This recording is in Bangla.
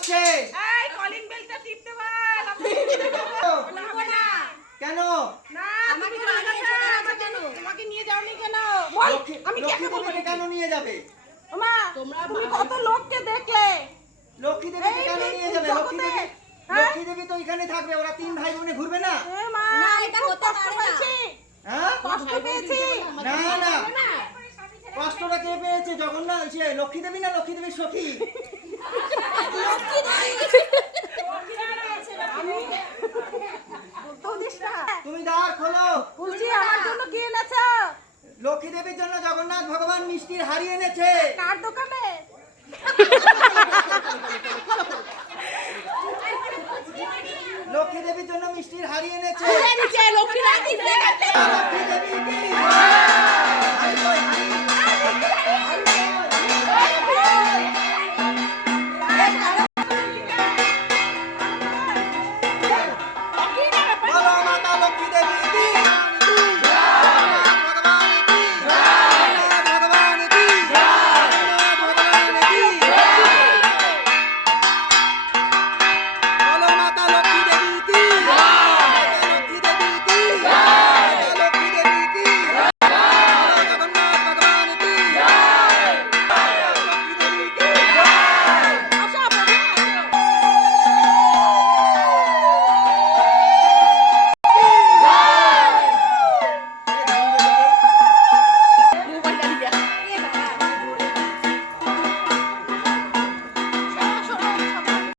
হচ্ছে? এই কলিং বেলটা টিপতে বল। কেন? না তুমি চলে গেছো কেন? তোমাকে নিয়ে যাওনি কেন? বল আমি লক্ষ্মী দেবীকে কেন নিয়ে যাবে? ওমা তুমি কত লোককে দেখলে? লক্ষ্মী দেবীকে কেন নিয়ে যাবে? লক্ষ্মী দেবী তো এখানে থাকবে, ওরা তিন ভাই বোনে ঘুরবে না? এ মা না এটা হতে পারে না। হ্যাঁ কষ্ট পেয়েছি। না না কষ্টটা কে পেয়েছে? জগন্নাথ সে লক্ষ্মী দেবী না লক্ষ্মী দেবীর সখী? তুমি দ্বার খোলো। বলছি আমার জন্য কি এনেছো? লক্ষ্মী দেবীর জন্য জগন্নাথ ভগবান মিষ্টির হাড়ি এনেছে। কার দোকানে? লক্ষ্মী দেবীর জন্য মিষ্টির হাড়ি এনেছে। লক্ষ্মী লক্ষ্মী দেবী কি